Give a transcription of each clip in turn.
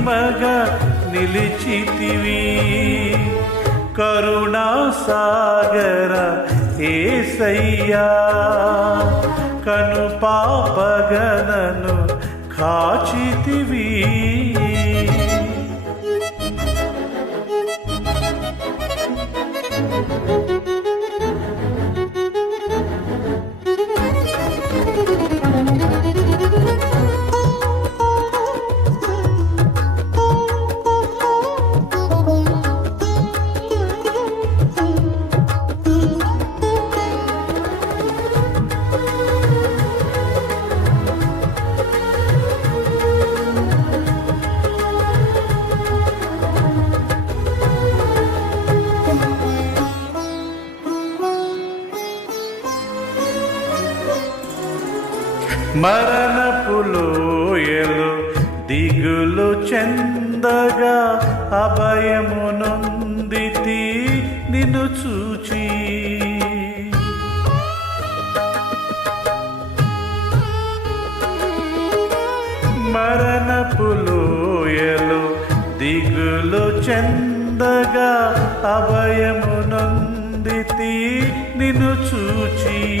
మహిమగా నిలిచితివి. కరుణా సాగర ఏసయ్యా కను పాపగనను కాచితివి. మరణపులోయలు దిగులు చెందగా అభయమునొందితి నిన్ను చూచి. మరణపులోయలు దిగులు చెందగా అభయమునొందితి నిన్ను చూచి.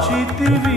కాచితివి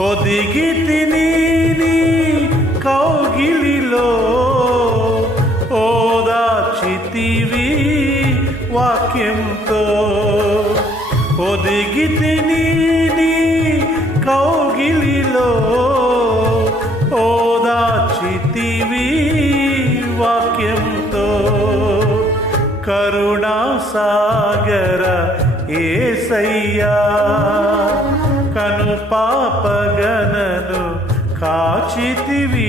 ఒదిగి తిని కౌగిలిలో ఓదాచితివి వాక్యంతో. ఒదిగి తిని కౌగిలిలో ఓదాచితివి వాక్యంతో. కరుణా సాగర ఏసయ్యా కను పాపగనను కాచితివీ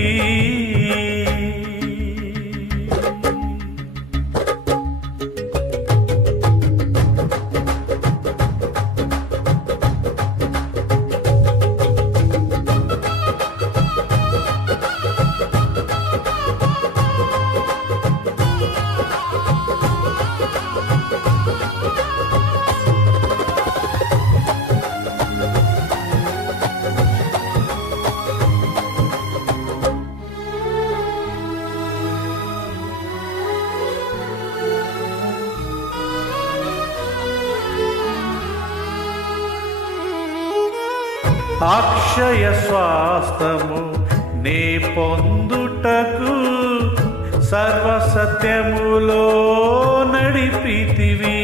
అక్షయ స్వాస్థము నీ పొందుటకు సర్వసత్యములో నడిపితివి.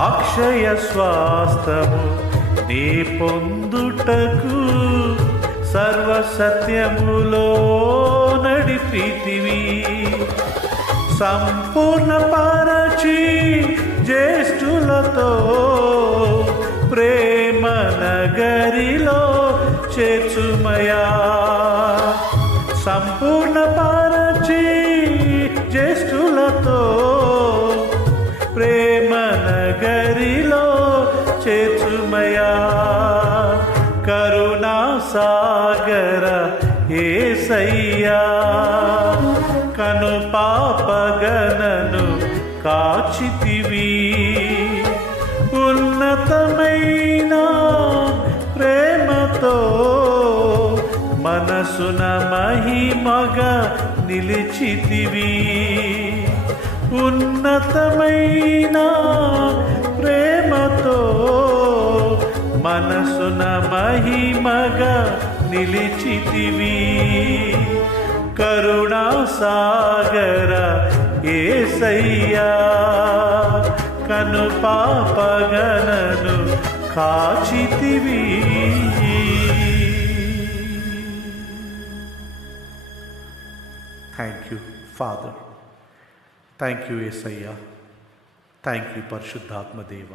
అక్షయ స్వాస్థము నీ పొందుటకు సర్వసత్యములో నడిపితివి. సంపూర్ణ పరచి జ్యేష్ఠులతో ప్రేమ నగరిలో చేర్చుమయా. సంపూర్ణ పరచి జ్యేష్ఠులతో ప్రేమ నగరిలో చేర్చుమయా. కరుణా సా కాచితివి. ఉన్నతమైన ప్రేమతో మనసున మహిమగా నిలిచితివి. ఉన్నతమైన ప్రేమతో మనసున మహిమగా నిలిచితివి. కరుణా సాగర ఏసయ్యా కను పాపగనను కాచితివి. Thank you father thank you Yesayya thank you పరిశుద్ధాత్మదేవ